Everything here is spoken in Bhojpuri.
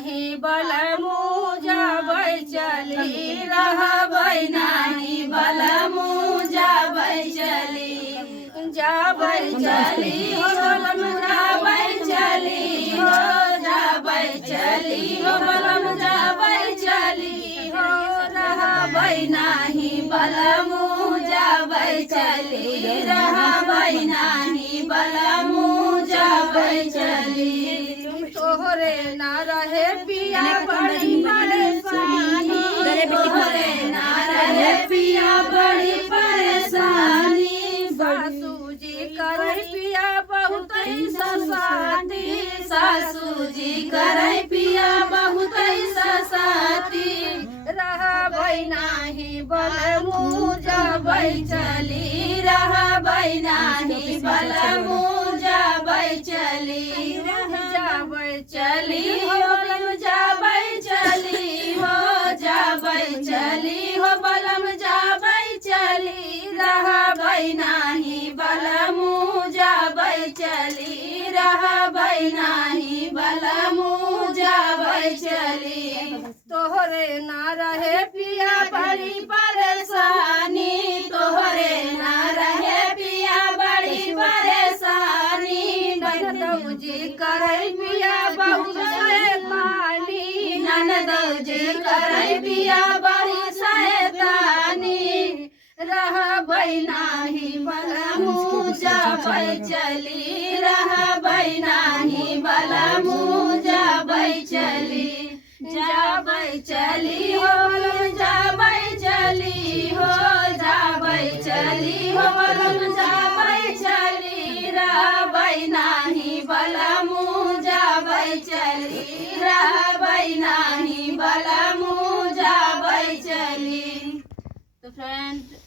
नाही बलमु जाबै चली रहबै नाही बलमु जाबै चली हो बलम जाबै चली हो जाबै चली हो बलम जाबै चली हो रहबै नाही बलमु जाबै चली रहबै नाही बलमु जाबै चली तोहरे ना रहे पिया बड़ी परेशानी तोहरे ना रहे पिया बड़ी परेशानी सासू जी करे पिया बहुत ससाती सासू जी करे पिया बहुत ससाती रहबै नाही बलमु जाबै चली रहबै नाही बलमु जाबै चली जाबै चली हो बलम जाबै चली हो जाबै चली हो बलम जाबै चली रहबै नाही बलमु जाबै चली रहबै नाही बलमु जाबै चली तोहरे ना रहे पिया बड़ी परेशानी तोहरे ना रहे पिया बड़ी परेशानी ननदौजी करे पिया बहुत शैतानी ननदौजी करे पिया बड़ी शैतानी रहबै नाही बलमु जाबै चली रहबै नाही बलमु जाबै चली जाबै चली हो बलम जाबै चली हो जाबै चली हो बलम जाबै चली रहबै नाही बलमु जाबै चली रहबै नाही बलमु जाबै चली। तो फ्रेंड